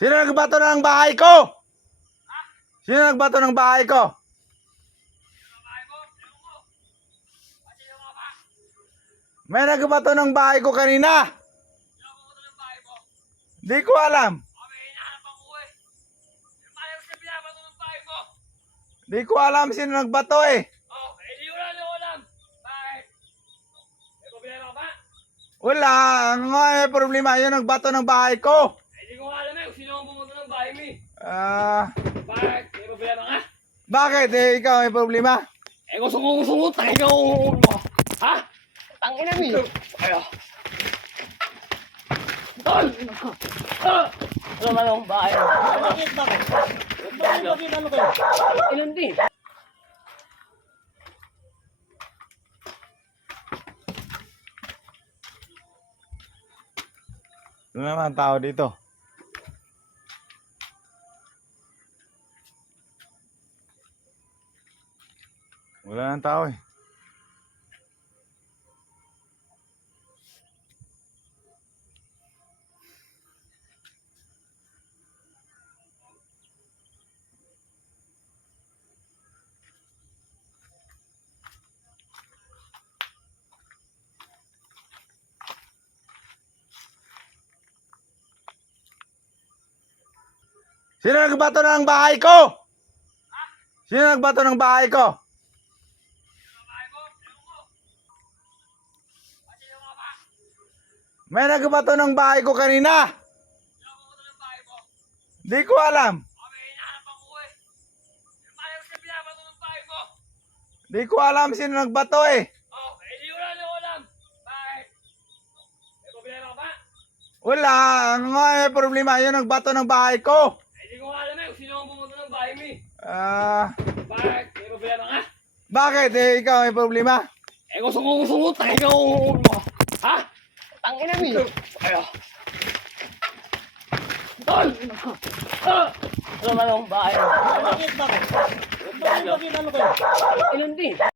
Sino nagbato ng bahay ko? Sino nagbato ng bahay ko? May nagbato ng bahay ko kanina. Di ko alam. Di ko alam sino nagbato eh. Hindi ko lang alam. Bakit? May problema ka ba? Wala, may problema. Yun nagbato ng bahay ko. Hindi ko alam kung sino ang pumunta ng bahay mo eh. Bakit? May problema ka? Bakit? Ikaw may problema? Gusto ko tayo ka mo. Ha? Tangina mo eh. Ayo. Tol! Ano man ang bahay mo? Bakit? Bakit ano kayo? Ilan din? Ano naman tao dito? Wala nang tao eh. Sino nagbato ng bahay ko? Sino nagbato ng bahay ko? May nagbato ng bahay ko kanina. Di ko alam. Di ko alam sino nagbato eh. Hindi ko lang alam. Bakit? May problema ka ba? Wala, may problema. Yun nagbato ng bahay ko. Hindi ko alam kung sino ang pumunta ng bahay mo eh. Bakit? May problema ka? Bakit? Ikaw may problema? Gusto ko tayo ka mo. Ha? Tangina mo eh. Ayo. Tol! Ano man ang bahay mo? Bakit? Bakit ano kayo? Ilan din?